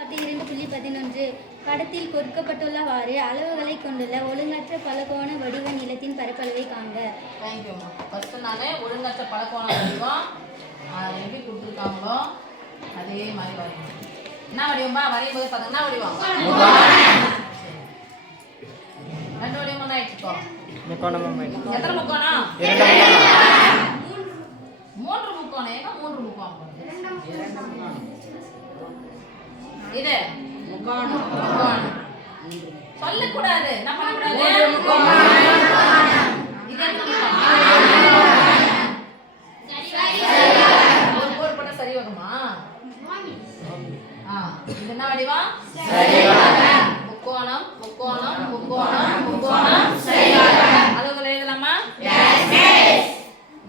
2.11 படத்தில் கொடுக்கப்பட்டுள்ளவாறு அளவுகளை கொண்டுள்ள ஒழுங்கற்ற பலகோண வடிவ நிலத்தின் பரப்பளவை காண்க. தேங்க்யூம்மா. ஃபர்ஸ்ட் நான் ஒழுங்கற்ற பலகோண வடிவம் எப்படி கொடுத்துருக்காங்களோ அதே மாதிரி வரையும். என்ன வடிவம்பா வரையும் போது பார்த்தீங்கன்னா வடிவம் ரெண்டு வடிவம் தான் ஆயிடுச்சுக்கோ. எத்தனை முக்கோணம்? மூன்று முக்கோணம். ஏன்னா மூன்று முக்கோணம் இது முக்கோணம் சொல்லக்கூடாது. என்ன பண்ணக்கூடாது? ஒரு கோர் போட்டா சரி வருமா? இது என்ன வடிவம்? முக்கோணம் முக்கோணம் முக்கோணம் முக்கோணம். அளவுகள் எழுதலாமா?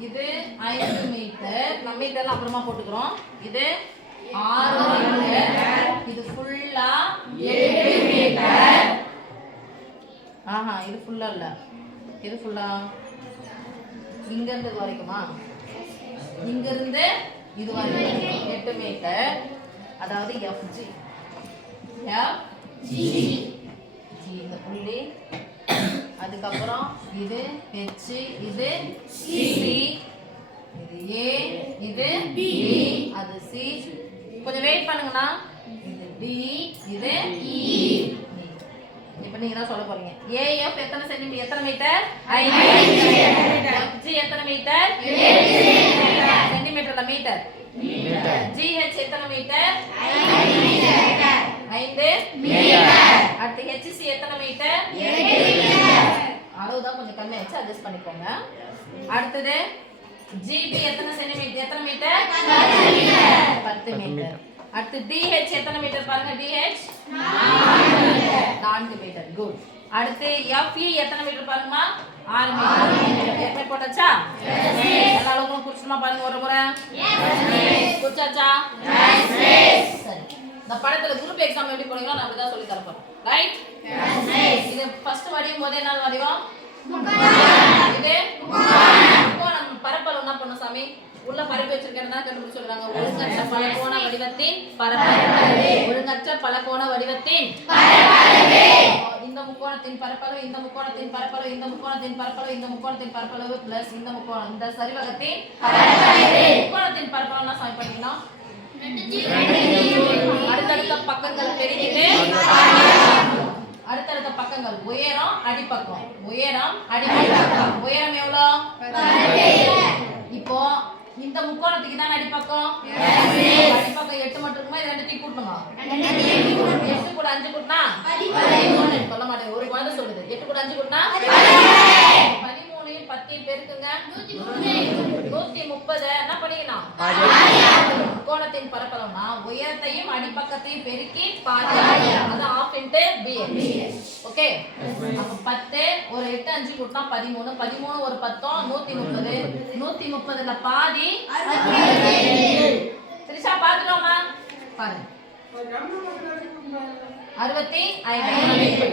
இது 5 மீட்டர். நம்ம மீட்டர்ல அப்புறமா போட்டுக்கிறோம். இது 6 மீட்டர். இது ஃபுல்லா 8 மீட்டர். இது ஃபுல்லா இல்ல. இது ஃபுல்லா இங்க இருந்து வரைக்குமா? இங்க இருந்து இது வரைக்கும் 8 மீட்டர். அதாவது FG. இந்த புள்ளி. அதுக்கப்புறம் இது H, இது C, இது A, இது B, அது C. கொஞ்சம் வெயிட் பண்ணுங்கண்ணா. இது D, இது E. இப்போ நீங்க தான் சொல்ல போறீங்க. AF எத்தனை சென்டிமீட்டர்? எத்தனை மீட்டர்? 5 மீட்டர். FG எத்தனை மீட்டர்? 8 மீட்டர். சென்டிமீட்டர்ல மீட்டர். GH எத்தனை மீட்டர்? 5 மீட்டர். 5 மீட்டர். அடுத்து HC எத்தனை மீட்டர்? 8 மீட்டர். அளவு தான் கொஞ்சம் கம்மியா வச்சு அட்ஜஸ்ட் பண்ணிக்கோங்க. அடுத்து GB எத்தனை சென்டிமீட்டர்? எத்தனை மீட்டர்? 10 மீட்டர். அடுத்து DH எத்தனை மீட்டர் பாருங்க? DH 4 metre. குட். அடுத்து FE எத்தனை மீட்டர் பாருங்கம்மா? 6 மீட்டர். எப்ப போட்டாச்சா? எல்லா அளவுக்கும் குறிச்சுமா பாருங்க ஒரு முறை. குறிச்சாச்சா? சரி. இந்த படத்துல குரூப் எக்ஸாம் எப்படி போறீங்களோ நான் அப்படிதான் சொல்லி தர போறேன். ரைட்? இது ஃபர்ஸ்ட் வடிவம் போது என்ன வடிவம்? இது முக்கோணம். பரப்பளவு என்ன பண்ணும் சாமி? உள்ள பரப்பி வச்சிருக்கிறதா கண்டுபிடிச்சு சொல்றாங்க. ஒழுங்கற்ற பலகோண வடிவத்தின் பரப்பளவு. ஒழுங்கற்ற பலகோண வடிவத்தின் பரப்பளவு. இந்த முக்கோணத்தின் பரப்பளவு, இந்த முக்கோணத்தின் பரப்பளவு, இந்த முக்கோணத்தின் பரப்பளவு, இந்த முக்கோணத்தின் பரப்பளவு பிளஸ் இந்த முக்கோணம், இந்த சரிவகத்தின் பரப்பளவு. முக்கோணத்தின் பரப்பளவுனா சாமி பண்ணீங்கன்னா அடுத்தடுத்த பக்கங்கள் பெருகிட்டு அடுத்தடுத்த பக்கங்கள் உயரம் அடிப்பக்கம், உயரம் அடிப்பக்கம். உயரம் எவ்வளோ? இப்போ இந்த முக்கோணத்துக்கு தான் அடிப்பக்கம். அடிப்பக்கம் 8 மட்டும் இருக்குமா? இது ரெண்டுத்தையும் கூட்டணுமா? 8 கூட 5 கூட்டினா 13. சொல்ல மாட்டேன். ஒரு குழந்தை சொல்லுது 8 கூட 5 கூட்டினா 13. 10 பெருக்குங்க 130. என்ன பண்ணிக்கணும்? முக்கோணத்தின் பரப்பளவுனா உயரத்தையும் அடிப்பக்கத்தையும் பெருக்கி பாதி. அது ½ × BH. ஓகே. அப்ப 10 ஒரு 8 5 கூட்டினா 13. 13 ஒரு 10 130. 130ல பாதி திரிஷா பாத்துட்டோமா? பாருங்க 65.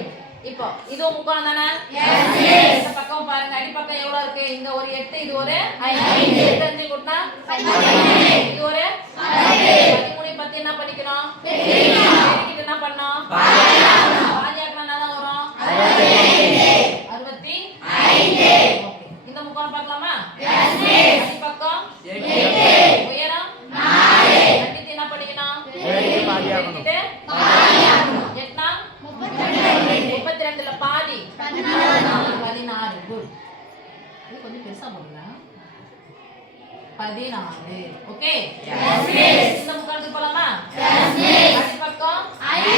இப்போ இது முக்கோணம் தானே? இந்த பக்கம் பாருங்க. அடிப்பக்கம் எவ்வளவு இருக்கு? இங்க ஒரு 8, இது ஒரு 5. 5 கூட்டினா இது ஒரு 13. 10 என்ன பண்ணிக்கணும்? பெருக்கிட்டு என்ன பண்ணணும்? பாதியாக்குனா என்ன வரும்? 65. இந்த முக்கோணம் பார்க்கலாமா? அடிப்பக்கம் 8, உயரம் 4. ரெண்டுத்தையும் என்ன பண்ணிக்கணும்? பெருக்கிட்டு 32ல பாதி 16. குட். இது கொஞ்சம் பெருசா போடுங்க. 16. ஓகே. இந்த முக்கோணத்துக்கு போலாமா? அடிப்பக்கம் 5,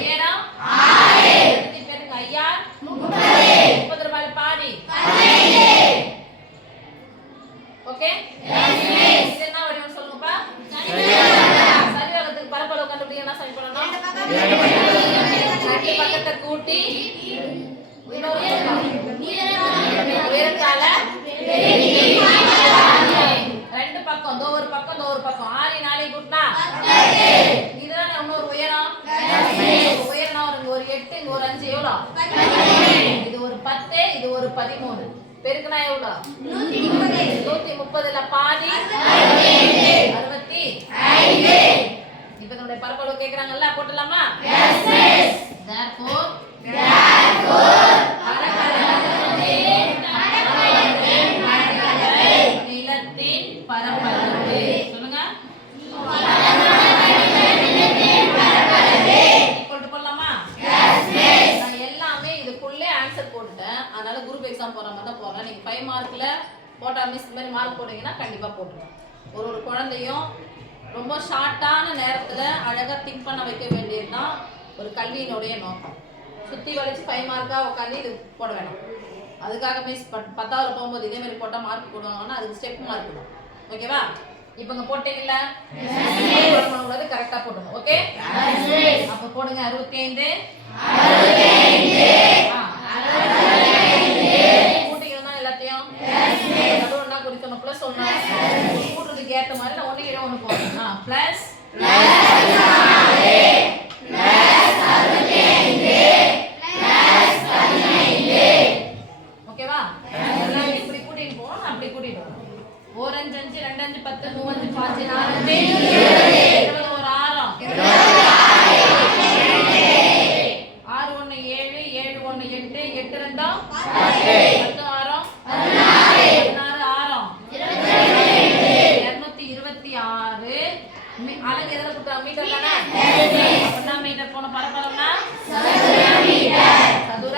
உயரம் 6. ரெண்டுத்தையும் பெருக்குங்க. ஐயா 30 ரூபாயில பாதி 15. ஓகே. இது என்ன வடிவம் சொல்லுங்கப்பா? சரிவகத்துக்கு பரப்பளவு கண்டுபிடிக்க என்ன சரி பண்ணணும்? ரெண்டு பக்கத்தை கூட்டி உயரத்தால ரெண்டு பக்கம் தோ ஒரு பக்கம் தோ ஒரு பக்கம் 6 4 கூட்டினா இதுதான் இன்னொரு உயரம். உயரம் ஒரு 8 இங்க ஒரு 5 எவ்வளோ? இது ஒரு 10 இது ஒரு 13. பெருக்குனா எவ்வளோ? 130ல பாதி 65. இப்போ இதனுடைய பரப்பளவு பரப்பளவு கேக்குறாங்கல்ல, போட்டுடலாமா? Therefore நிலத்தின் பரப்பளவு சொல்லுங்க. போடலாமா? நான் எல்லாமே இதுக்குள்ளே ஆன்சர் போட்டுட்டேன். அதனால குரூப் எக்ஸாம் போற மாதிரி தான் போறேன். நீங்க 5 மார்க்ல போட்டா மிஸ் இந்த மாதிரி மார்க் போடுறீங்கன்னா கண்டிப்பா போட்டுருவேன். ஒரு குழந்தையும் ரொம்ப ஷார்ட்டான நேரத்துல அழகா திங்க் பண்ண வைக்க வேண்டியதுதான் ஒரு கல்வியினுடைய நோக்கம். சுத்தி வளைச்சு 5 மார்க்கா உட்காந்து இது போட வேணாம். அதுக்காக மிஸ் 10வது போகும்போது இதே மாதிரி போட்டா மார்க் போடுவாங்கன்னா அதுக்கு ஸ்டெப் மார்க் தான். ஓகேவா? இப்போ இங்க போட்டீங்கல்ல, போடும்போது கரெக்டா போடணும். ஓகே? அப்ப போடுங்க. 65 கூட்டிக்கணும் எல்லாத்தையும். அது ஒண்ணா குறிக்கணும். பிளஸ் ஒண்ணா கூட்டுறதுக்கு ஏற்ற மாதிரி நான் 1 1 போடுறேன். பிளஸ் ஓகேவா? இப்படி கூட்டிட்டு போவோம், அப்படி கூட்டிட்டு வரோம். 1 5 5 2 5 10 3 5 5 4 5 20 ஒரு ஆரம் 6 1 7 7 1 8 8 2 10 ஆரம் 16 ஆரம் 226 அலகு எதுல கொடுத்தாங்க? மீட்டர் தானே? அப்படின்னா மீட்டர் போன பரப்பளவுனா சதுர மீட்டர். சதுர